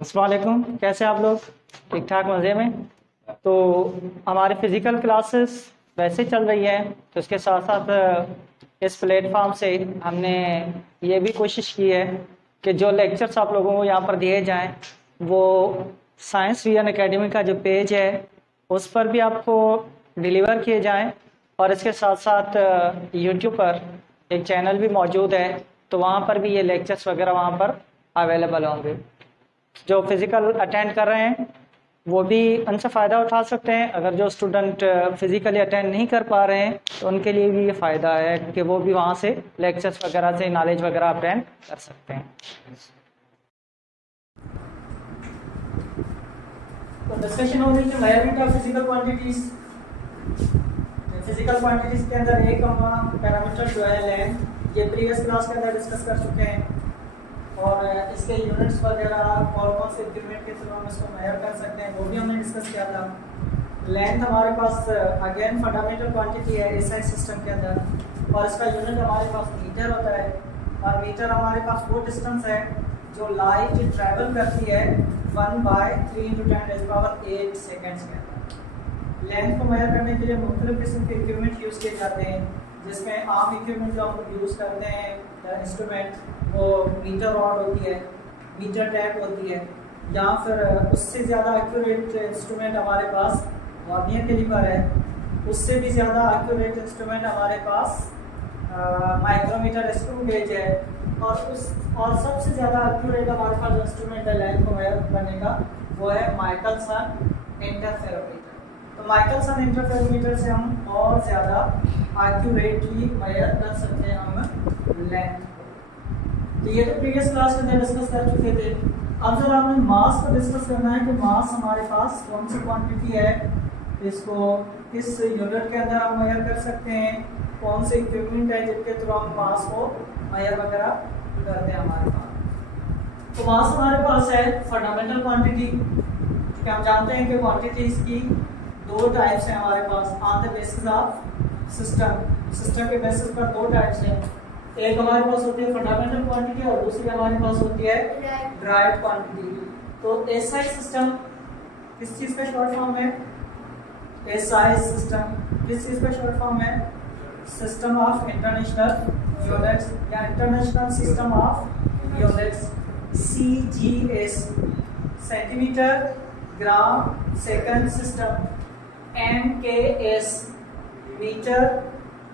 अस्सलाम वालेकुम, कैसे आप लोग? ठीक ठाक, मज़े में? तो हमारी फ़िज़िकल क्लासेस वैसे चल रही है, तो इसके साथ साथ इस प्लेटफॉर्म से हमने ये भी कोशिश की है कि जो लेक्चर्स आप लोगों को यहाँ पर दिए जाएं वो साइंस वी एन अकेडमी का जो पेज है उस पर भी आपको डिलीवर किए जाएं, और इसके साथ साथ यूट्यूब पर एक चैनल भी मौजूद है, तो वहाँ पर भी ये लेक्चर्स वगैरह वहाँ पर अवेलेबल होंगे। जो फिज़िकल अटेंड कर रहे हैं वो भी उनसे फ़ायदा उठा सकते हैं। अगर जो स्टूडेंट फिज़िकली अटेंड नहीं कर पा रहे हैं तो उनके लिए भी ये फ़ायदा है कि वो भी वहाँ से लेक्चर्स वगैरह से नॉलेज वगैरह अटेंड कर सकते हैं। तो डिस्कशन हो रही है measurement of physical quantities. Physical quantities के अंदर एक हम पैरामीटर जो है लेंथ, ये प्रीवियस क्लास के अंदर डिस्कस कर चुके हैं, और इसके यूनिट्स वगैरह कौन कौन से इंक्रीमेंट के थ्रू हम इसको मेजर कर सकते हैं वो भी हमने डिस्कस किया था। लेंथ हमारे पास अगेन फंडामेंटल क्वांटिटी है एसआई सिस्टम के अंदर, और इसका यूनिट हमारे पास मीटर होता है, और मीटर हमारे पास वो डिस्टेंस है जो लाइट ट्रैवल करती है 1/3 × 10⁸ सेकेंड्स के अंदर। लेंथ को मेजर करने के लिए मुख्तलिफ किस्म के इंक्रीमेंट यूज़ किए जाते हैं, जिसमें आम इंक्रीमेंट जो हम यूज़ करते हैं इंस्ट्रूमेंट वो मीटर रॉड होती है, मीटर टैप होती है, या फिर उससे ज़्यादा एक्यूरेट इंस्ट्रूमेंट हमारे पास वर्नियर कैलिपर है, उससे भी ज़्यादा एक्यूरेट इंस्ट्रूमेंट हमारे पास माइक्रोमीटर स्क्रू गेज है, और सबसे ज़्यादा एक्यूरेट हमारे पास इंस्ट्रूमेंट है लेंथ को मेजर करने का वो है माइकलसन इंटरफेरोमीटर। तो माइकलसन इंटरफेरोमीटर से हम और ज़्यादा एक्यूरेटली मेजर कर सकते हैं हम लेंथ। तो ये तो प्रीवियस क्लास में डिस्कस कर चुके थे। अब जरा हमने मास को डिस्कस करना है कि मास हमारे पास कौन सी क्वांटिटी है, इसको किस यूनिट के अंदर हम मेजर कर सकते हैं, कौन से इक्विपमेंट है जिनके थ्रू हम मास को मेजर वगैरह करते हैं हमारे पास। तो मास हमारे पास है फंडामेंटल क्वांटिटी, कि हम जानते हैं कि क्वांटिटीज की दो टाइप्स हैं हमारे pass on the basis of system के बेसिस पर दो टाइप्स हैं। एक हमारे पास होती है फंडामेंटल क्वांटिटी और दूसरी हमारे पास होती है ड्राइव क्वांटिटी। तो एसआई सिस्टम किस चीज का शॉर्ट फॉर्म है? एसआई सिस्टम किस चीज का शॉर्ट फॉर्म है? सिस्टम ऑफ इंटरनेशनल यूनिट्स या international system of units, CGS. Centimetre gram second system, MKS metre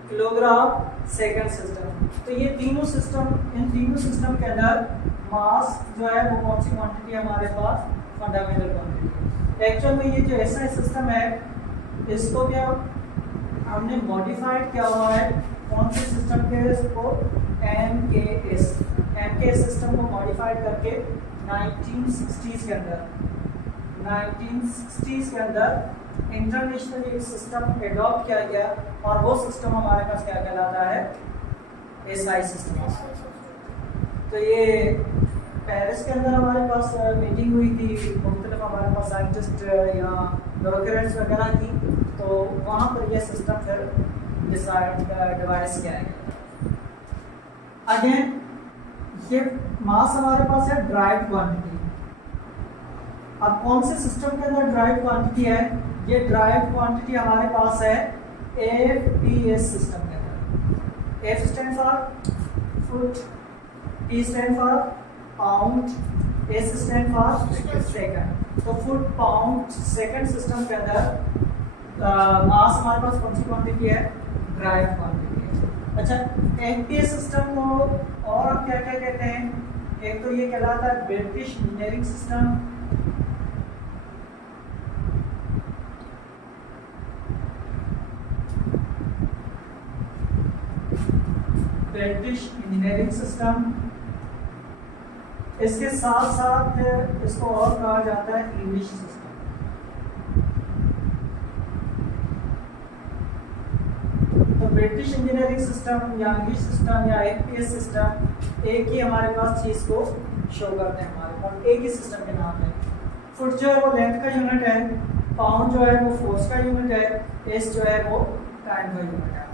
kilogram second system. तो ये तीनों सिस्टम, इन तीनों सिस्टम के अंदर मास जो है वो कौन सी क्वांटिटी है हमारे पास? Fundamental quantity. एक्चुअल में ये जो एसआई सिस्टम है इसको भी हमने मॉडिफाइड किया हुआ है कौन से सिस्टम के? इसको एमकेएस सिस्टम को मॉडिफाइड करके 1960s के अंदर इंटरनेशनल एक सिस्टम एडॉप्ट किया गया, और वो सिस्टम हमारे पास क्या कहलाता है? SI system. तो ये पेरिस के अंदर हमारे पास मीटिंग हुई थी, मुख्तलिफ हमारे पास साइंटिस्ट या ब्यूरोक्रेट्स वगैरह की, तो वहाँ पर यह सिस्टम फिर डिवाइस किया गया। अगेन ये मास हमारे पास है ड्राइव क्वांटिटी। अब कौन से सिस्टम के अंदर ड्राइव क्वांटिटी है? ये ड्राइव क्वांटिटी हमारे पास है एफपीएस सिस्टम के अंदर। F stand for foot, P stand for pound, S stand for second. तो फुट पाउंड सेकंड सिस्टम के अंदर मास हमारे पास कौन सी क्वांटिटी है? ड्राइव क्वांटिटी है। अच्छा, एफपीएस सिस्टम को और हम क्या क्या कहते हैं? एक तो ये कहलाता है British engineering system, British engineering system. इसके साथ साथ इसको और कहा जाता है इंग्लिश सिस्टम। तो ब्रिटिश इंजीनियरिंग सिस्टम या इंग्लिश सिस्टम या एफपीएस सिस्टम एक ही हमारे पास चीज को शो करते हैं, हमारे पास एक ही सिस्टम के नाम है। फुट जो है वो लेंथ का यूनिट है, पाउंड जो है वो फोर्स का यूनिट है, एस जो है वो टाइम का यूनिट है।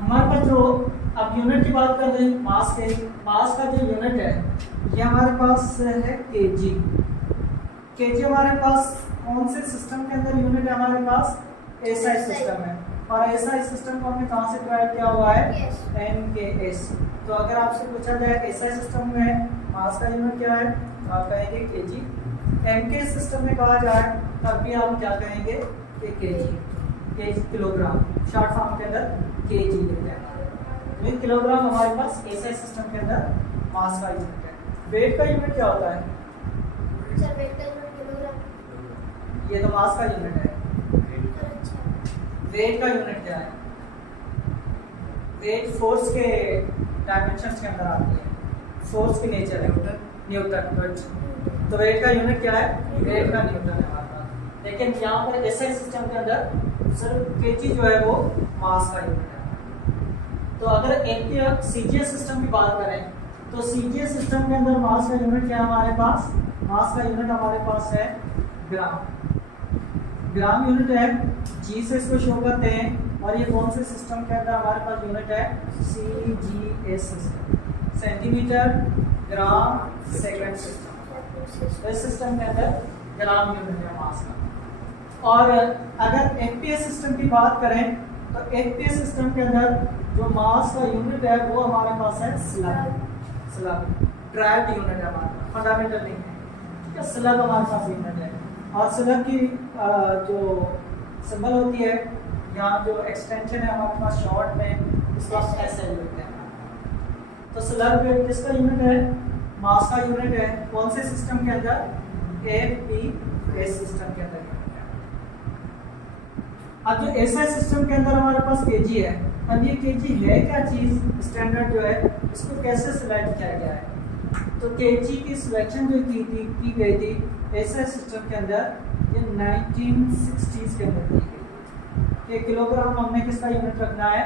हमारे पास जो अब यूनिट की बात कर रहे हैं मास के। मास का जो यूनिट है ये हमारे पास है केजी। केजी हमारे पास कौन से सिस्टम के अंदर यूनिट है? हमारे पास एसआई सिस्टम है, और एसआई सिस्टम को हमने कहाँ से डिराइव किया हुआ है? एनकेएस। तो अगर आपसे पूछा जाए एसआई सिस्टम में मास का यूनिट क्या है, तो आप कहेंगे केजी। एनकेएस सिस्टम में कहा जाए तब भी आप क्या कहेंगे कि KG, KG kilogram, short form के अंदर केजी लेते हैं। तो किलोग्राम हमारे पास एसआई सिस्टम के अंदर मास का यूनिट है। वेट का यूनिट क्या होता है? सर वेट का यूनिट किलोग्राम। ये तो मास का यूनिट है। वेट का यूनिट क्या है? वेट फोर्स के डायमेंशंस के अंदर आती है, फोर्स की नेचर है न्यूटन। तो वेट का यूनिट क्या है? वेट का न्यूटन है हमारे पास। लेकिन यहाँ पर एसआई सिस्टम के अंदर सिर्फ केजी जो है वो मास का यूनिट है। तो अगर एक सीजीएस सिस्टम की बात करें तो सीजीएस सिस्टम के अंदर मास का यूनिट क्या है हमारे पास? मास का यूनिट हमारे पास है ग्राम। ग्राम यूनिट है, जी से इसको शो करते हैं। और ये कौन से सिस्टम के अंदर हमारे पास यूनिट है? CGS system, centimetre gram second system. इस सिस्टम के अंदर ग्राम यूनिट है मास का। और अगर एफपीएस सिस्टम की बात करें तो एफपीएस सिस्टम के अंदर जो मास का यूनिट है वो हमारे पास है स्लग। स्लग ड्राइव्ड यूनिट है हमारे पास, फंडामेंटल नहीं है, ठीक है। स्लग हमारे पास यूनिट है। और स्लग की जो सिंबल होती है, यहाँ जो एक्सटेंशन है हमारे पास शॉर्ट में, उसका एसएल लिखते हैं। तो स्लग किसका यूनिट है? मास का यूनिट है। कौन से सिस्टम के अंदर? एफपीएस सिस्टम के अंदर। अब जो एसआई सिस्टम के अंदर हमारे पास केजी है, अब ये केजी है क्या चीज? स्टैंडर्ड जो है इसको कैसे सिलेक्ट किया गया है? तो केजी की सिलेक्शन जो की गई थी एसआई सिस्टम के अंदर, ये 1960s के अंदर की गई कि किलोग्राम हमने किसका यूनिट रखना है?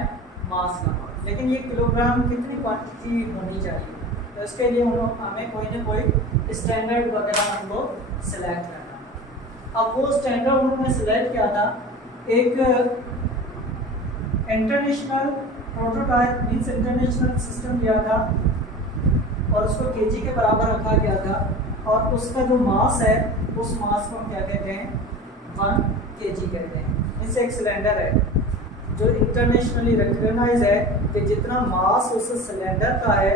मास का। लेकिन ये किलोग्राम कितनी क्वांटिटी होनी चाहिए, तो इसके लिए हमें कोई ना कोई स्टैंडर्ड वगैरह हमको सिलेक्ट करना। अब वो स्टैंडर्ड उन्होंने सिलेक्ट किया था, एक international prototype means international system दिया था और उसको केजी के बराबर रखा गया था। और उसका जो मास है उस मास को हम क्या कहते हैं? 1 केजी कहते हैं। इससे एक सिलेंडर है जो इंटरनेशनली रिकॉग्नाइज है कि जितना मास उस सिलेंडर का है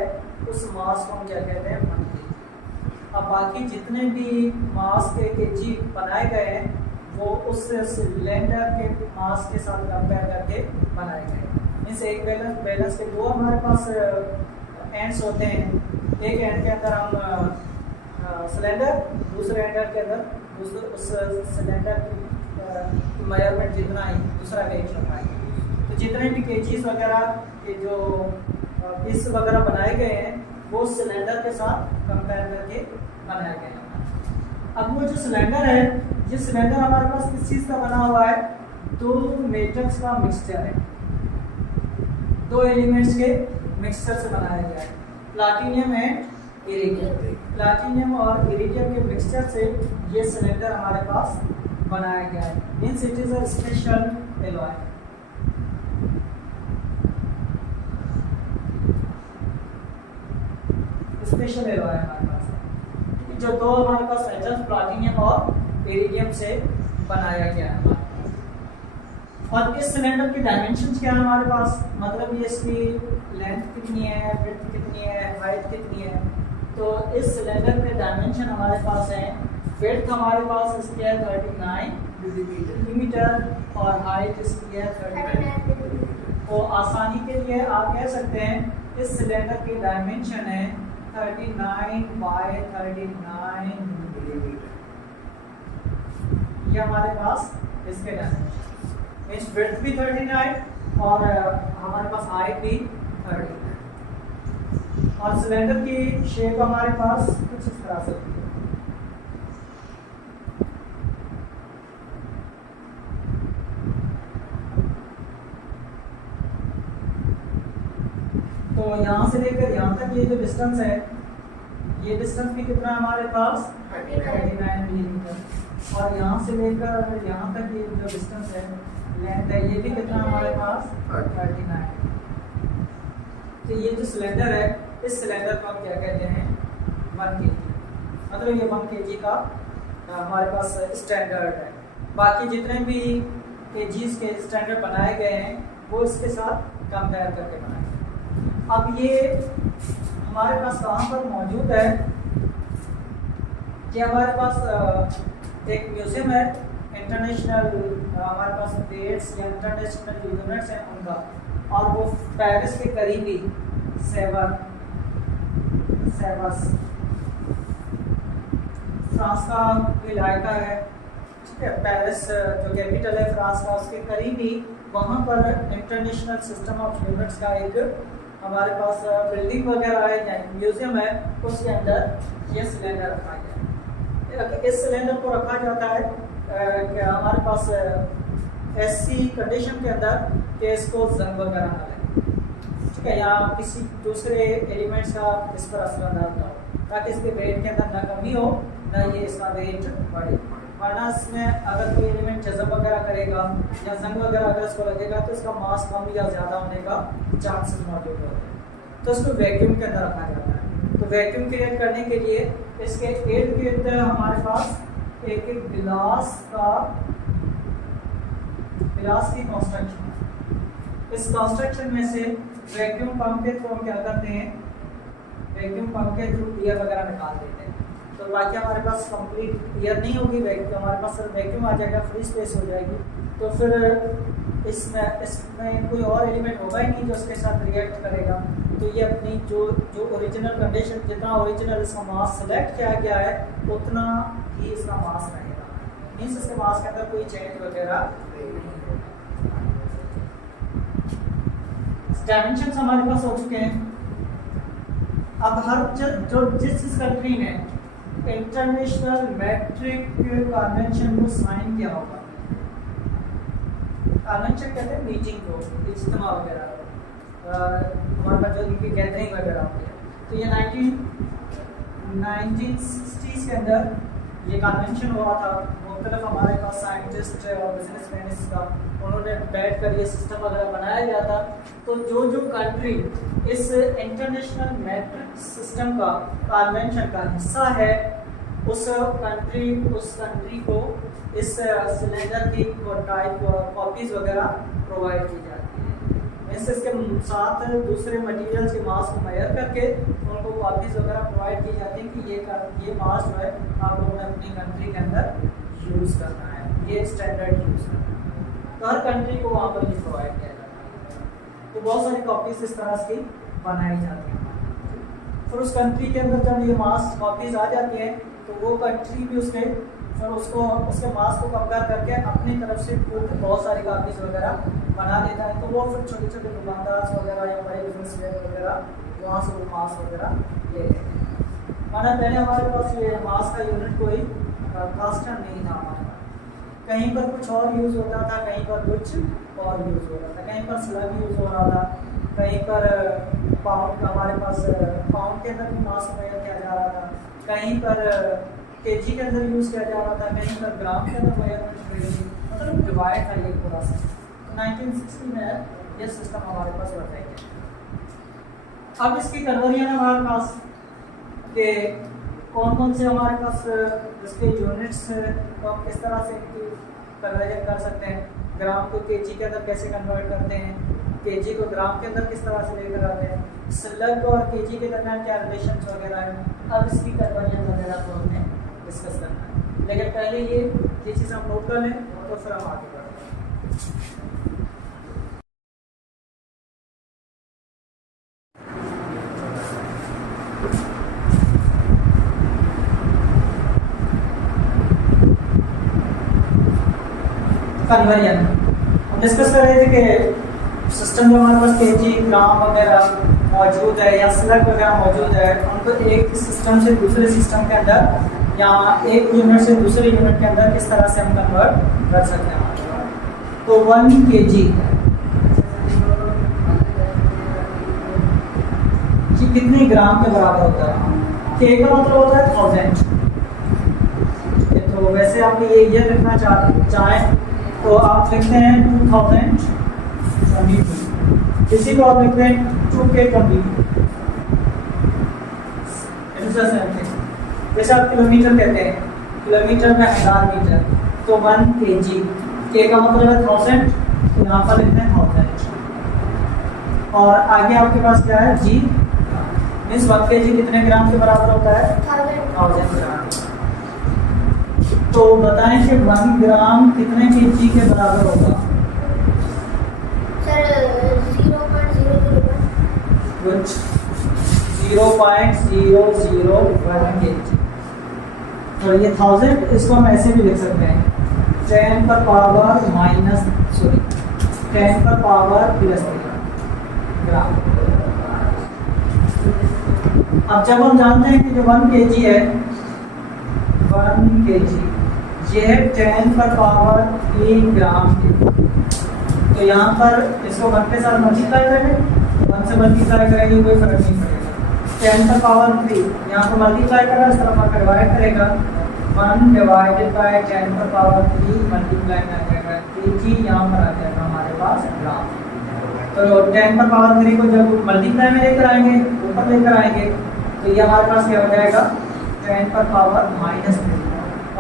उस मास को हम क्या कहते हैं? 1 केजी। अब बाकी जितने भी मास के केजी बनाए गए हैं वो उस सिलेंडर के मास के साथ कंपेयर करके बनाए गए। इस एक बैलेंस के दो हमारे पास एंड्स होते हैं। एक एंड के अंदर हम सिलेंडर, दूसरे एंड के अंदर उस सिलेंडर की मेजरमेंट जितना ही दूसरा गेज रखा। तो जितने भी केजीज वगैरह के जो पीस वगैरह बनाए गए हैं वो सिलेंडर के साथ कंपेयर करके बनाए गए हैं। अब वो जो सिलेंडर है, ये सिलेंडर हमारे पास किस चीज़ का बना हुआ है? 2 मेटल्स का मिक्सचर है, 2 एलिमेंट्स के मिक्सचर से बनाया गया है, प्लाटिनियम एंड इरिडियम। प्लाटिनियम और इरिडियम के मिक्सचर से ये सिलेंडर हमारे पास बनाया गया है। Means it is a special alloy. Special alloy हमारे पास है, जो 2 हमारे पास मेटल्स प्लाटिनियम और इरिडियम से बनाया गया है। और इस सिलेंडर की डायमेंशंस क्या है हमारे पास? मतलब ये इसकी लेंथ कितनी है, विड्थ कितनी है, हाइट कितनी है। तो इस सिलेंडर के डायमेंशन हमारे पास है। विड्थ हमारे पास इसकी है 39 मिलीमीटर और हाइट इसकी है 39 मिलीमीटर। तो आसानी के लिए आप कह सकते हैं इस सिलेंडर की डायमेंशन है 39 बाय 39 मिलीमीटर। ये हमारे पास इसके डायमेंशन, मींस विड्थ भी 39 और हमारे पास हाइट भी 39। और सिलेंडर की शेप हमारे पास कुछ इस तरह से होती है। तो यहाँ से लेकर यहाँ तक ये जो डिस्टेंस है, ये डिस्टेंस भी कितना है हमारे पास? 39 मिलीमीटर। और यहाँ से लेकर यहाँ तक ये जो डिस्टेंस है, लेंथ है, ये भी कितना हमारे पास? 39। तो ये जो सिलेंडर है, इस सिलेंडर को हम क्या कहते हैं, 1 kg, मतलब ये 1 kg का हमारे पास स्टैंडर्ड है। बाकी जितने भी केजीज के स्टैंडर्ड बनाए गए हैं वो इसके साथ कंपेयर करके बनाए गए। अब ये हमारे पास कहाँ पर मौजूद है कि हमारे पास एक म्यूज़ियम है इंटरनेशनल, हमारे पास डेट्स या इंटरनेशनल यूनिट्स हैं उनका, और वो पेरिस के करीबी सेवस फ्रांस का इलाका है, ठीक है, पेरिस जो कैपिटल है फ्रांस का, उसके करीबी वहाँ पर इंटरनेशनल सिस्टम ऑफ यूनिट्स का एक हमारे पास बिल्डिंग वगैरह है या म्यूज़ियम है, उसके अंदर ये सिलेंडर रखा गया है। इस सिलेंडर को रखा जाता है कि हमारे पास ऐसी कंडीशन के अंदर कि इसको जंग वगैरह ना लगे, ठीक है, या किसी दूसरे एलिमेंट्स का इस पर असर ना हो, ताकि इसके वेट के अंदर ना कमी हो ना ये इसका वेट बढ़े। वरना इसमें अगर कोई एलिमेंट जज़ब वगैरह करेगा या जंग वगैरह अगर इसको लगेगा तो इसका मास कम या ज़्यादा होने का चांसेस मौजूद होते हैं, तो इसको वैक्यूम के अंदर रखा जाता है। तो वैक्यूम क्रिएट करने के लिए इसके इर्द गिर्द हमारे पास एक गिलास की कंस्ट्रक्शन है। इस कंस्ट्रक्शन में से वैक्यूम पंप के थ्रू हम क्या करते हैं, वैक्यूम पंप के थ्रू एयर वगैरह निकाल देते हैं। तो बाकी हमारे पास कंप्लीट एयर नहीं होगी, वैक्यूम हमारे पास सिर्फ वैक्यूम आ जाएगा, फ्री स्पेस हो जाएगी। तो फिर इसमें कोई और एलिमेंट होगा ही नहीं जो उसके साथ रिएक्ट करेगा। तो ये अपनी जो ओरिजिनल कंडीशन, जितना ओरिजिनल इसका मास सेलेक्ट किया गया है उतना ही इसका मास रहेगा, मीन्स इसके मास के अंदर कोई चेंज वगैरह नहीं होगा। डायमेंशन हमारे पास हो चुके हैं। अब जिस कंट्री ने इंटरनेशनल मैट्रिक कन्वेंशन को साइन किया होगा, कन्वेंशन कहते हैं मीटिंग को, इज्तिमा वगैरह, हमारे पास जो इनकी गैदरिंग वगैरह होती है, तो ये 1960s के अंदर ये कन्वेंशन हुआ था। मुख्तलिफ हमारे पास साइंटिस्ट और बिजनेसमैन का उन्होंने बैठ कर ये सिस्टम वगैरह बनाया गया था। तो जो कंट्री इस इंटरनेशनल मैट्रिक सिस्टम का कन्वेंशन का हिस्सा है उस कंट्री को इस सिलेंडर की कॉपीज वगैरह प्रोवाइड की जाती है। इसके साथ दूसरे मटेरियल्स के मास को मेजर करके उनको कॉपीज वगैरह प्रोवाइड की जाती है कि ये मास जो है आप लोगों ने अपनी कंट्री के अंदर यूज़ करना है, ये स्टैंडर्ड यूज़ करना है। तो हर कंट्री को वहाँ पर ये प्रोवाइड किया जाता है। तो बहुत सारी कॉपीज इस तरह की बनाई जाती हैं। फिर उस कंट्री के अंदर जब ये मास कॉपीज आ जाती हैं तो वो कंट्री भी उसके मास को कंपेयर करके अपनी तरफ से बहुत सारी कॉपीज वगैरह बना देता है। तो वो फिर छोटे छोटे दुकानदार वगैरह या बड़े बिजनेसमैन वगैरह वहाँ से वो मास वगैरह ले लेते हैं। माना पहले हमारे पास ये मास का यूनिट कोई कास्टर नहीं था हमारे पास, कहीं पर कुछ और यूज़ होता था, कहीं पर कुछ और यूज़ होता था, कहीं पर स्लग यूज़ हो रहा था, कहीं पर पाउंड, हमारे पास पाउंड के अंदर भी मास मेजर किया जा रहा था, कहीं पर केजी के अंदर यूज़ किया जा रहा था, कहीं पर ग्राम के अंदर मेजरमेंट, मतलब डिवाइड था ये पूरा सिस्टम। तो 1960 में ये सिस्टम हमारे पास रखा गया। अब इसकी कन्वर्जन हमारे पास के कौन से हमारे पास इसके यूनिट्स को हम किस तरह से कन्वर्जन कर सकते हैं, ग्राम को केजी के अंदर कैसे कन्वर्ट करते हैं, केजी को ग्राम के अंदर किस तरह से लेकर आते हैं, स्लग और केजी के दरमियान क्या रिलेशन वगैरह है। अब इसकी कन्वर्जन वगैरह तो हमने डिस्कस करना है, लेकिन पहले ये चीज़ हम नोट कर लें तो फिर हम आगे बढ़ते हैं। कन्वर्जन हम डिस्कस कर रहे थे कि सिस्टम में हमारे पास केजी, ग्राम वगैरह मौजूद है या स्लग वगैरह मौजूद है, उनको एक सिस्टम से दूसरे सिस्टम के अंदर या एक यूनिट से दूसरे यूनिट के अंदर किस तरह से हम कन्वर्ट कर सकते हैं। तो 1 kg ये कितने ग्राम के बराबर होता है। के का मतलब होता है 1000। तो वैसे आप ये लिखना चाहें तो आप लिखते हैं 2022, इसी को आप लिखते हैं 2K20 जैसे आप किलोमीटर कहते हैं, किलोमीटर में 1000 मीटर, तो 1 kg, के का मतलब है 1000, तो यहाँ पर लिखते हैं 1000। और आगे आपके पास क्या है, जी मीन्स 1 kg कितने ग्राम के बराबर होता है, 1000 ग्राम। तो बताएं कि 1 ग्राम कितने kg के बराबर होगा। सर 0.001 कुछ 0.001 kg। और ये 1000 इसको हम ऐसे भी लिख सकते हैं 10 पर पावर प्लस ग्राम। अब जब हम जानते हैं कि जो 1 kg है, 1 kg ये है 10 पर पावर 3 ग्राम के। तो यहाँ पर इसको 1 के साथ मल्टीप्लाई करेंगे, 1 से मल्टीप्लाई करेंगे कोई फर्क नहीं पड़ेगा। 10 पर पावर 3 यहाँ पर मल्टीप्लाई करेगा, इस तरफ आकर डिवाइड करेगा, 1 डिवाइडेड बाय 10 पर पावर 3 मल्टीप्लाई करेगा, kg यहाँ पर आ जाएगा हमारे पास ग्राम। तो 10 पर पावर 3 को जब मल्टीप्लाई में लेकर आएंगे, ऊपर लेकर आएंगे, तो ये हमारे पास क्या हो जाएगा 10 पर पावर -3,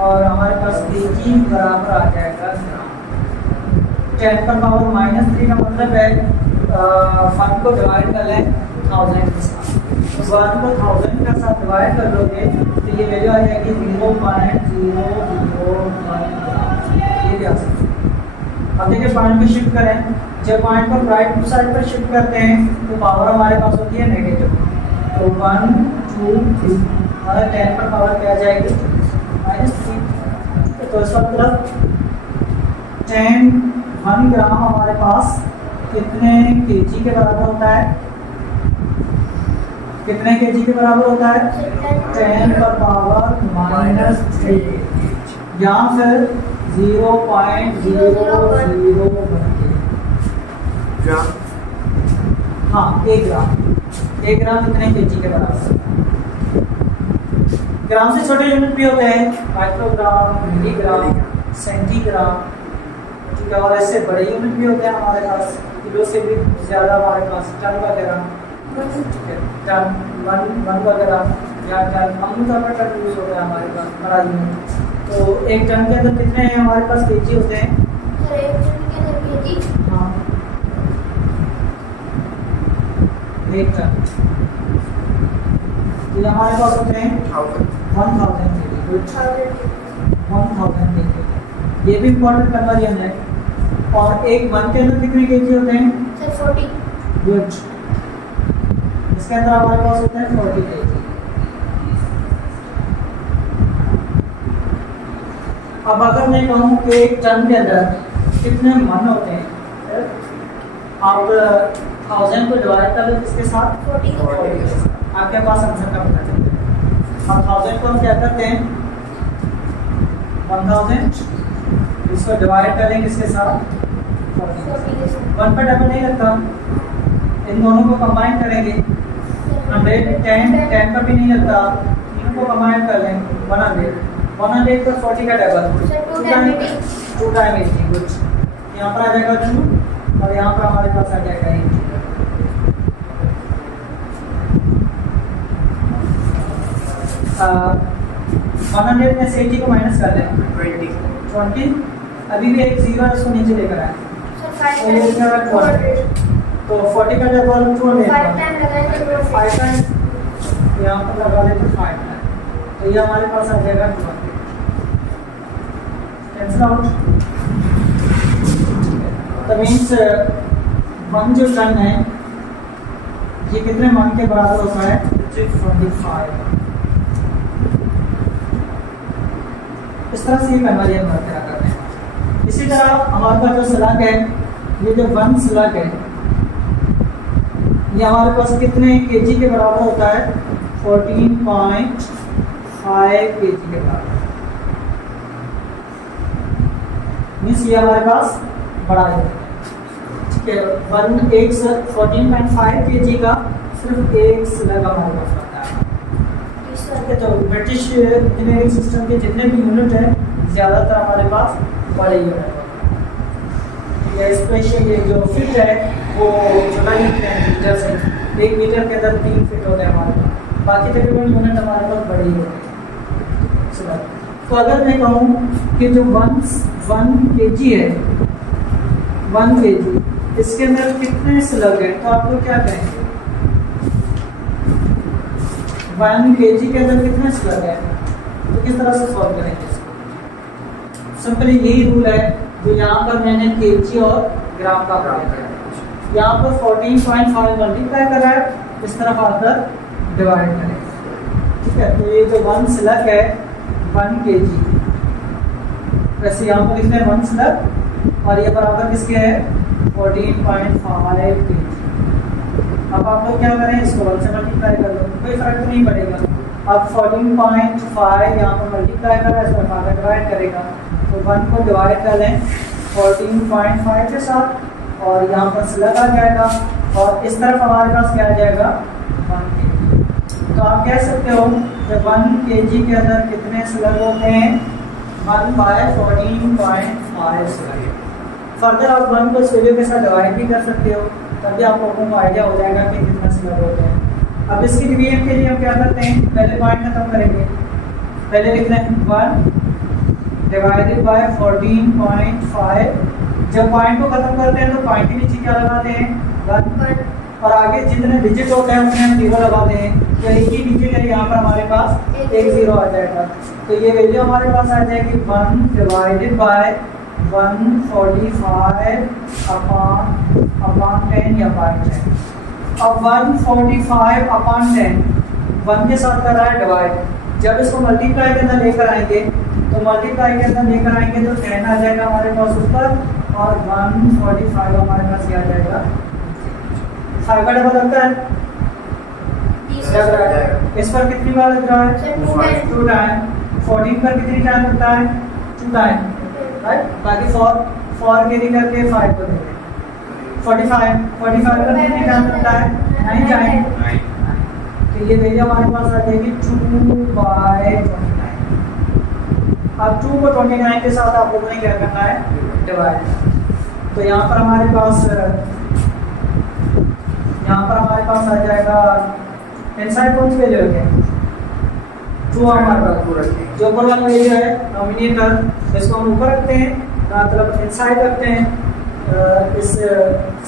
और हमारे पास kg बराबर आ जाएगा ग्राम। 10 पर पावर -3 का मतलब है 1 को डिवाइड कर लें 1000 के साथ, तो 1 को 1000 के साथ डिवाइड कर लोगे तो ये वैल्यू आ जाएगी 0.001 ग्राम। ये भी आ सकता है। अब देखिए पॉइंट को शिफ्ट करें, जब पॉइंट को राइट साइड पर शिफ्ट करते हैं तो पावर हमारे पास होती है नेगेटिव। तो 1 2 3 हमारा 10 पर पावर क्या आ जाएगी -3। तो इसका मतलब 1 ग्राम हमारे पास कितने kg के बराबर होता है, कितने kg के बराबर होता है 10 पर पावर -3 या फिर 0.001 ग्राम। हाँ 1 ग्राम। 1 ग्राम कितने kg के बराबर। ग्राम से छोटे यूनिट भी होते हैं, माइक्रोग्राम, मिलीग्राम, सेंटीग्राम, ठीक है, और ऐसे बड़े यूनिट भी होते हैं हमारे पास, किलो से भी ज़्यादा हमारे पास टन वगैरह, ठीक है, टन 1 वगैरह या टन, आमतौर पर टन यूज होता है हमारे पास बड़ा यूनिट। तो 1 टन के अंदर कितने हैं हमारे पास kg होते हैं। सर 1 टन के अंदर kg, हाँ 1 टन, तो ये हमारे पास होते हैं 1000 kg। 1000 kg ये भी इम्पोर्टेंट कन्वर्जन है। और 1 1 के अंदर कितने kg होते हैं सर 40। गुड, इसके अंदर हमारे पास होता है 40 kg। अब अगर मैं कहूँ कि 1 टन के अंदर कितने मन होते हैं, आप 1000 को डिवाइड कर लो किसके साथ 40 आपके पास आंसर का पता चलता है। अब 1000 को हम क्या करते हैं 1000, इसको डिवाइड करें किसके साथ 40 1 पर डबल नहीं लगता, इन दोनों को कंबाइन करेंगे। 10 पर भी नहीं लगता, इनको कंबाइन कर लें 100 पर 40 का डबल 2 टाइम 80। गुड, यहाँ पर आ जाएगा 2 और यहाँ पर हमारे पास आ जाएगा 8। 100 में से 80 को माइनस कर लें 20, अभी भी एक 0 है, उसको नीचे लेकर आए तो 40 का डबल 200 5 टाइम यहाँ पर लगा लेते 5 टाइम, तो ये हमारे पास आ जाएगा 20। कैंसिल आउट, तो मीन्स 1 जो टन है ये कितने मन के बराबर होता है 25। इस तरह से ये कन्वर्जन बरकरार करते हैं। इसी तरह हमारे पास जो स्लग है, ये जो 1 स्लग है ये हमारे पास कितने kg के बराबर होता है 14.5 kg के बराबर। मीन्स ये हमारे पास बड़ा है, ठीक है। 14.5 kg का सिर्फ 1 स्लग हमारे पास होता है, ठीक है। तो ब्रिटिश इंजीनियरिंग सिस्टम के जितने भी यूनिट हैं ज़्यादातर हमारे पास बड़े यूनिट होते हैं। स्पेशल ये जो फिट है वो छोटा यूनिट है मीटर से, 1 मीटर के अंदर 3 फिट होते हैं हमारे पास, बाकी तकरीबन यूनिट हमारे पास बड़ी होती है स्लग। तो अगर मैं कहूँ कि जो 1 kg है, 1 kg इसके अंदर कितने स्लग हैं, तो आप लोग क्या कहेंगे? 1 kg के अंदर कितने स्लग हैं, तो किस तरह से सॉल्व करेंगे इसको? सिंपली यही रूल है जो यहाँ पर मैंने kg और ग्राम का अप्लाई किया है। यहाँ पर 14.5 मल्टीप्लाई करा है, इस तरफ आकर डिवाइड करें, ठीक है। तो ये जो 1 स्लग है 1 kg, वैसे यहाँ पर लिखना है 1 स्लग और ये बराबर किसके है 14.5 kg। अब आप लोग क्या करें, इसको 1 से मल्टीप्लाई कर लो, कोई फर्क तो नहीं पड़ेगा। अब 14.5 यहाँ पर मल्टीप्लाई करा, इस पर आगे डिवाइड करेगा, तो 1 को डिवाइड कर लें 14.5 के साथ और यहाँ पर स्लग आ जाएगा और इस तरफ हमारे पास क्या आ जाएगा 1 kg। तो आप कह सकते हो जब 1 kg के अंदर कितने स्लग होते हैं 1/14.5 स्लग। फर्दर आप 1 को इस वैल्यू के साथ डिवाइड भी कर सकते हो, तभी आप लोगों को आइडिया हो जाएगा कि कितना स्लग होते हैं। अब इसकी डिवीजन के लिए हम क्या करते हैं, पहले पॉइंट खत्म करेंगे, पहले लिख रहे हैं 1 डिवाइडेड बाय 14.5। जब पॉइंट को खत्म करते हैं तो पॉइंट के नीचे क्या लगाते हैं 1 और आगे जितने डिजिट होते हैं उसमें हम 0 लगाते हैं, तो एक ही डिजिट है यहाँ पर हमारे पास 1 0 आ जाएगा। तो ये वैल्यू हमारे पास आ जाएगी 1 डिवाइडेड बाय 145 अपॉन 10 या बाय 10। अब 145 अपॉन 10 1 के साथ कर रहा है डिवाइड, जब इसको मल्टीप्लाई के अंदर लेकर आएंगे तो मल्टीप्लाई के अंदर लेकर आएंगे तो 10 आ जाएगा हमारे पास ऊपर और 145 हमारे पास क्या आ जाएगा 5 का डबल लगता है, लग रहा है। इस पर कितनी बार लग रहा है 2 टाइम। 14 पर कितनी टाइम लगता है 2 टाइम, राइट। बाकी 4 कैरी करके 5 को देंगे। 45 पर कितनी टाइम लगता है 9 टाइम। तो ये वैल्यू हमारे पास आ जाएगी 2/29। अब 2 को 29 के साथ आप लोगों ने क्या करना है डिवाइड। तो यहाँ पर हमारे पास आ जाएगा इनसाइड कौन सी वैल्यू रखें 2 हमारे पास, जो ऊपर वाला वैल्यू है नॉमिनेटर इसको हम ऊपर रखते हैं, मतलब इनसाइड रखते हैं इस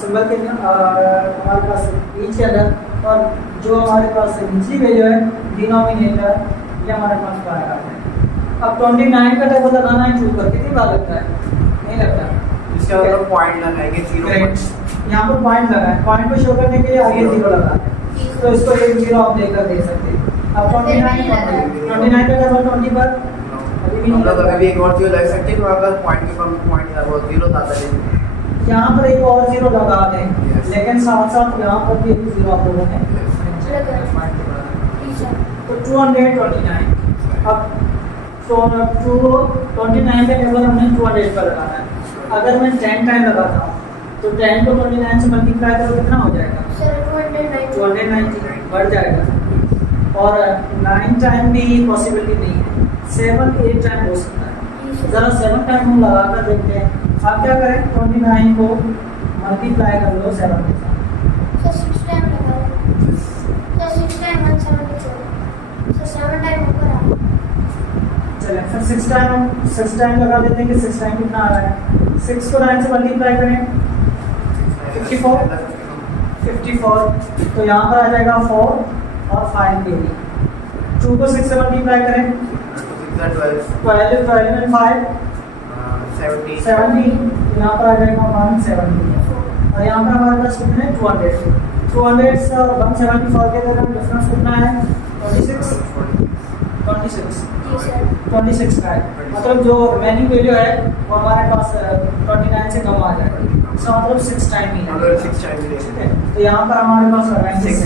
सिंबल के हमारे पास बीच के अंदर, और जो हमारे पास निचली वैल्यू है डिनोमिनेटर ये हमारे पास बाहर आता है। अब 29 का डबल लगाना है 2 पर, कितनी बार लगता है नहीं लगता, इसके अंदर पॉइंट लगाएंगे 0। यहाँ पर पॉइंट लगा है, पॉइंट को शो करने के लिए आगे 0 लगा है, तो इसको 1 0 आप लेकर दे सकते हैं। अब 29 का डबल 20 पर अभी भी हम लोग नहीं अभी एक और 0 लग सकते हैं, तो अगर पॉइंट के कम पॉइंट है वो 0 ज्यादा लेंगे, यहाँ पर एक और 0 लगा दें, लेकिन साथ साथ यहाँ पर भी 0 आप लोगों ने तो 229। अब तो 229 का टेबल हमने 200 पर लगाना है। अगर मैं 10 टाइम लगाता हूँ तो 10 को 29 से मल्टीप्लाई करो कितना हो जाएगा 290 बढ़ जाएगा। और 9 टाइम भी पॉसिबिलिटी नहीं है, 7 8 टाइम हो सकता है। ज़रा 7 टाइम हम लगा कर देखते हैं। आप क्या करें 29 को मल्टीप्लाई कर लो 7 के साथ। 6 टाइम लगा लो, 6 टाइम 174, 7 टाइम ऊपर आ। चलें फिर 6 टाइम लगा देते हैं कि 6 टाइम कितना आ रहा है। 6 को 9 से मल्टीप्लाई करें 54, तो यहाँ पर आ जाएगा 4 और 5 के लिए। 2 को 6 से मल्टीप्लाई करें 12 and 5 70, यहाँ पर आ जाएगा 170 और यहाँ पर हमारे पास कितने 200 से 174 के अंदर डिफरेंस कितना है 26 का है। मतलब जो रिमेनिंग वैल्यू है वो हमारे पास 29 से कम आ जाएगा, इसका मतलब 6 टाइम ही है। ठीक है, तो यहाँ पर हमारे पास लगाएंगे 6,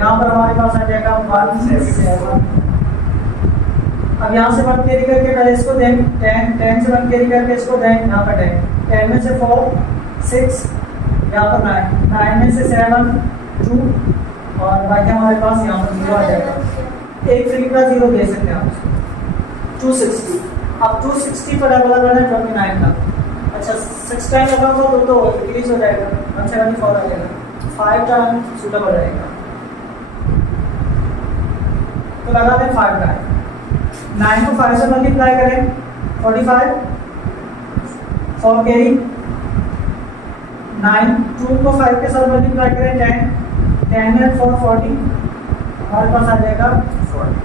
यहाँ पर हमारे पास आ जाएगा 167। अब यहाँ से 1 कैरी करके पहले इसको दें 10 से 1 कैरी करके इसको दें, यहाँ पर 10 में से 4 6, यहाँ पर 9 में से 7 2 और बाकी हमारे पास यहाँ पर 0 आ जाएगा। एक फ्री का 0 दे सकते हैं आप 260। अब 260 पर डबल लगाना है 29 का। अच्छा 6 टाइम लगा हुआ तो इंक्रीज हो जाएगा 174 आ जाएगा। 5 टाइम सूटेबल रहेगा, तो लगा दें 5 टाइम। 9 को 5 से मल्टीप्लाई करें 45 4 कैरी। 9 2 को 5 के साथ मल्टीप्लाई करें 10 10 में 4 40, हमारे पास आ जाएगा 40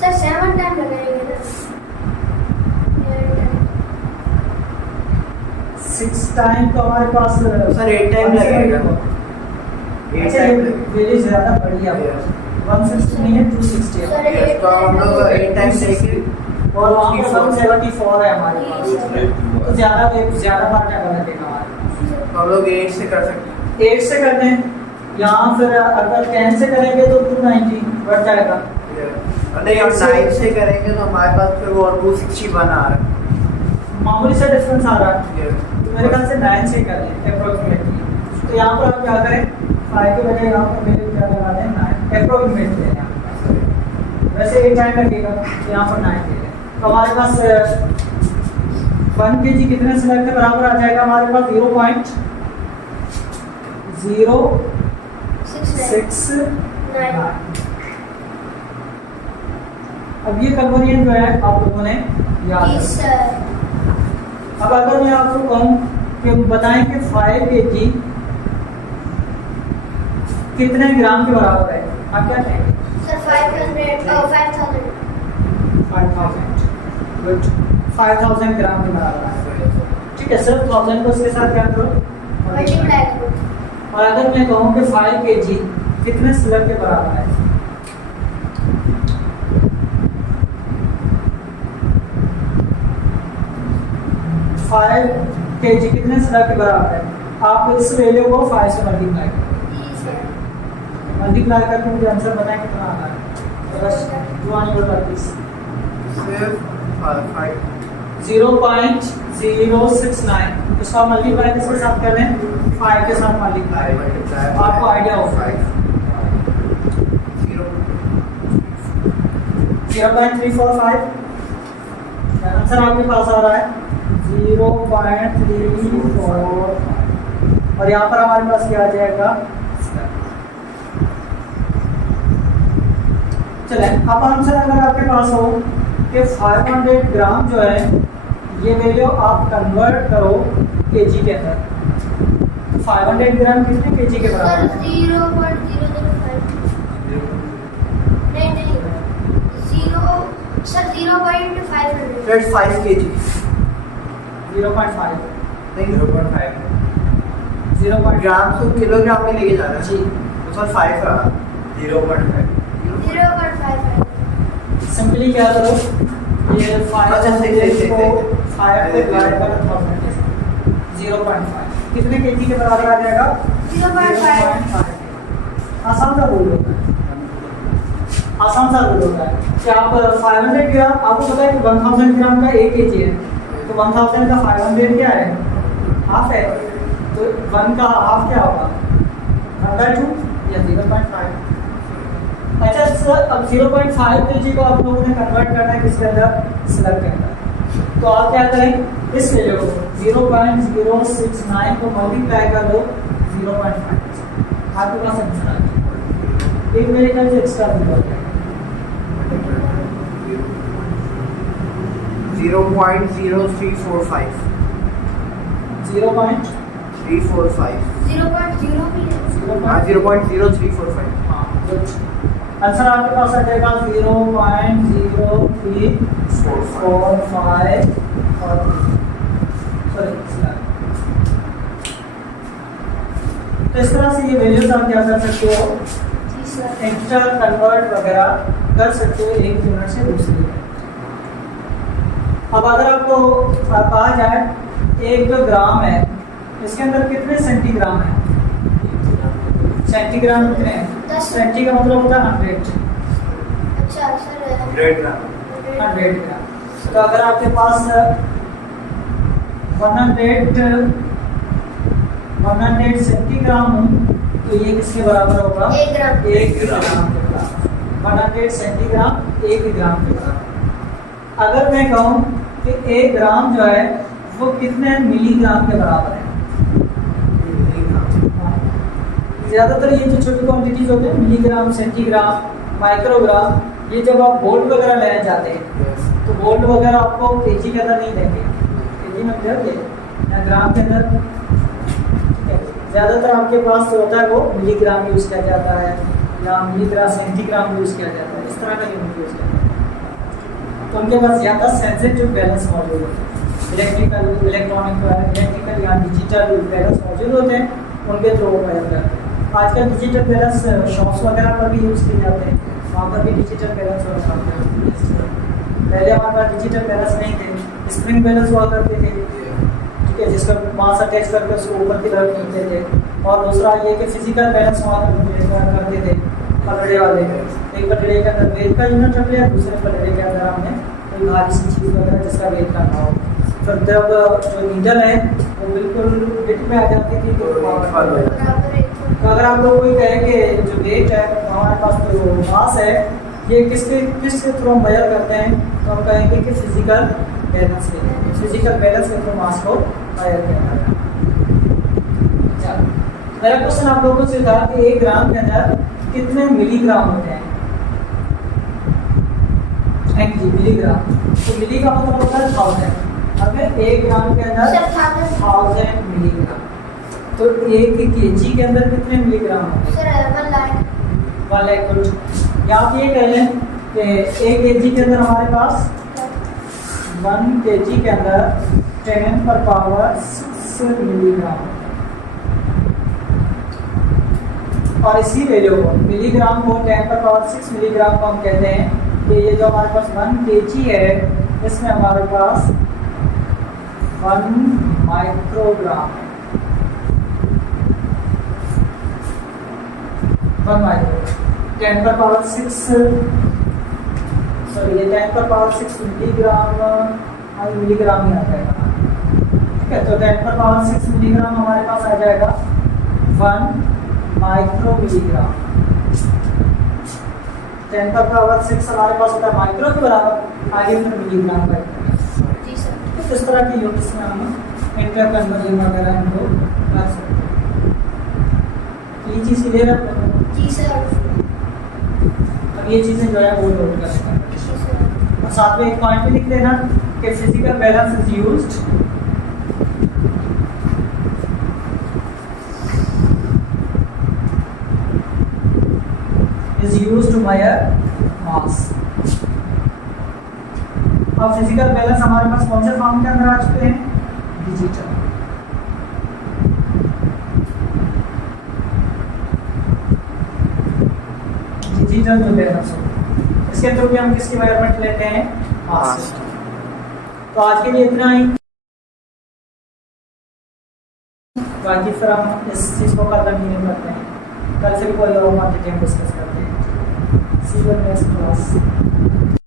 सर 7 टाइम लगाएंगे ना, 6 टाइम तो हमारे पास सर 8 टाइम लगेगा। 8 अच्छा, टाइम वैल्यू ज़्यादा बड़ी है, 160 नहीं है 260 है, सर 8 तो हम लोग 8 टाइम लेके और वहाँ पे 174 है हमारे पास, तो ज़्यादा बार क्या करना देगा हमारे पास। तो हम लोग 8 से कर सकते 8 से करते हैं, यहाँ फिर अगर 10 से करेंगे तो 290 बढ़ जाएगा। हैं। नहीं, हम 9 से करेंगे तो हमारे पास फिर वो 261 आ रहा है। मामूली सा डिफरेंस आ रहा है, तो मेरे ख्याल से 9 से करें अप्रोक्सीमेटली। तो यहाँ पर आप क्या करें, 5 के बजाय यहाँ पर मेरे क्या लगा दें 9 अप्रोक्सीमेटली है यहाँ पर। वैसे 8 टाइम लगेगा तो यहाँ पर 9 ले लें, तो हमारे पास 1 kg कितने स्लग के बराबर आ जाएगा, हमारे पास 0.069। अब ये कन्वर्जन जो है आप लोगों ने याद रखना। सर अब अगर मैं आपको कहूँ कि बताएं कि 5 kg कितने ग्राम के बराबर है, आप क्या कहेंगे? सर 5000 गुड, 5000 ग्राम के बराबर है। ठीक है, सिर्फ 1000 को इसके साथ क्या करो, मल्टीप्लाई करो। और अगर मैं कहूँ कि 5 kg कितने स्लग के बराबर है, फाइव kg कितने स्लग के बराबर है, आप इस वैल्यू को 5 से मल्टीप्लाई करें, मल्टीप्लाई करके मुझे आंसर बताएं कितना आ रहा है। बस जो आने वाला प्लीज सिर्फ 5 0.069, इसका मल्टीप्लाई किसके साथ कर लें, 5 के साथ मल्टीप्लाई, आपको आइडिया होगा। 0.345 आंसर आपके पास आ रहा है 0.345, और यहाँ पर हमारे पास क्या आ जाएगा। चले, अब आंसर अगर आपके पास हो कि 500 ग्राम जो है ये वैल्यू आप कन्वर्ट करो केजी के अंदर, तो 500 ग्राम कितने केजी के बराबर सर है? 0.005 नहीं सर 0.500 That's 5 kg 0.5 नहीं 0.5 0.5 ग्राम को किलोग्राम में लेके जाना है जी, तो सर 5 का 0.5 सिंपली क्या करो, ये 5 अच्छा, को 5 पे डिवाइड करो 0.5 कितने केजी के बराबर आ जाएगा, 0.5 आसान सा रूल होता है, आसान सा रूल होता है कि आप 500 ग्राम, आपको पता है कि 1000 ग्राम का 1 kg है, तो 1000 का 500 क्या है, हाफ है, तो 1 का हाफ क्या होगा 1/2 या 0.5। अच्छा सर, अब 0.5 kg को आप लोगों ने कन्वर्ट करना है किसके अंदर, स्लग के अंदर, तो आप क्या करें, इस वैल्यू को 0.069 को मल्टीप्लाई कर दो 0.5, आपके पास आंसर आ जाएगा। एक मेरे ख्याल से एक्स्ट्रा भी हो जाएगा 0.0345 0.345 0.0345 हाँ, गुड। आंसर आपके पास आ जाएगा 0.0345 और सॉरी, तो इस तरह से ये वैल्यूज आप क्या कर सकते हो, एक्स्ट्रा कन्वर्ट वगैरह कर सकते हो एक यूनिट से दूसरी में। अब अगर आपको कहा जाए 1 ग्राम है, इसके अंदर कितने सेंटीग्राम है, सेंटीग्राम कितने हैं, सेंटी का मतलब होता है 100, अच्छा सर 100 ग्राम 100 ग्राम। तो अगर आपके पास 100 सेंटीग्राम हो तो ये किसके बराबर होगा, 1 ग्राम 1 ग्राम के बराबर। 100 सेंटीग्राम 1 ग्राम के बराबर। अगर मैं कहूँ कि 1 ग्राम जो है वो कितने मिलीग्राम के बराबर है, ज़्यादातर ये जो छोटी क्वांटिटीज होते हैं मिलीग्राम, सेंटीग्राम, माइक्रोग्राम, ये जब आप वोल्ट वगैरह लेने जाते हैं तो वोल्ट वगैरह आपको केजी के अंदर नहीं देंगे, केजी में देंगे या ग्राम के अंदर। ठीक है, ज़्यादातर आपके पास जो होता है वो मिलीग्राम यूज़ किया जाता है या मिलीग्राम सेंटीग्राम यूज़ किया जाता है, इस तरह का यूनिट यूज़ किया जाता है। तो उनके पास ज़्यादा सेंसिटिव बैलेंस मौजूद होते हैं, इलेक्ट्रिकल, इलेक्ट्रिकल या डिजिटल बैलेंस मौजूद होते हैं, उनके थ्रू वो मेजर करते हैं। आजकल डिजिटल बैलेंस शॉप्स वगैरह पर भी यूज़ किए जाते हैं, वहाँ पर भी डिजिटल बैलेंस हो जाते हैं। पहले हमारे पास डिजिटल बैलेंस नहीं थे, स्प्रिंग बैलेंस हुआ करते थे, ठीक है, जिसका मास अटैच करके उसको ऊपर की तरफ खींचते थे। और दूसरा ये कि फिजिकल बैलेंस हुआ करते थे, पलड़े वाले। एक पलड़े के अंदर वेट का यूनिट रख लिया, दूसरे पलड़े के अंदर हमने कोई भारी सी चीज़ वगैरह जिसका वेट करना हो। फिर जब जो नीडल है वो बिल्कुल वेट में आ जाती थी तो अगर आप लोग कोई कहे कि जो वेट है हमारे पास जो मास है ये किस थ्रू मेजर करते हैं, तो हम कहेंगे कि फिजिकल बैलेंस के थ्रू मास को मेजर किया जाता है। मेरा क्वेश्चन आप लोगों से था कि 1 ग्राम के अंदर कितने मिलीग्राम होते हैं? मिलीग्राम, तो मिली का मतलब होता है 1000। अगर 1 ग्राम के अंदर 1000 मिलीग्राम, तो 1 केजी के अंदर कितने मिलीग्राम होते हैं? 1 लाख। गुड। या आप ये कह लें कि 1 केजी के अंदर हमारे पास 1 केजी के अंदर 10⁻⁶ मिलीग्राम, और इसी वैल्यू को मिलीग्राम को 10⁻⁶ मिलीग्राम को हम कहते हैं कि ये जो हमारे पास 1 केजी है इसमें हमारे पास 1 माइक्रोग्राम है। 1 माइक्रोग्राम 10⁻⁶, सॉरी ये 10⁻⁶ मिलीग्राम, मिलीग्राम ही आ जाएगा। ठीक है, तो 10⁻⁶ मिलीग्राम हमारे पास आ जाएगा 1 माइक्रो मिलीग्राम। 10⁻⁶ हमारे पास होता है माइक्रो के बराबर, आगे फिर मिलीग्राम का। तो इस तरह की यूनिट्स में हम इंटर कन्वर्जन वगैरह इनको कर सकते हैं। ये चीज़ क्लियर है? जी सर। अब ये चीज़ें जो है वो नोट कर सकते हैं, और साथ में एक पॉइंट भी लिख देना कि physical balance is used to measure mass. अब फिजिकल बैलेंस हमारे पास कौन से फॉर्म के अंदर आ चुके हैं? डिजिटल। डिजिटल जो बैलेंस हो, इसके थ्रू भी हम किसकी मेजरमेंट लेते हैं? मास। तो आज के लिए इतना ही, बाकी फिर हम इस चीज़ को कल कंटिन्यू करते हैं। कल फिर कोई और डिटेल डिस्कस करते हैं। सी यू नेक्स्ट क्लास।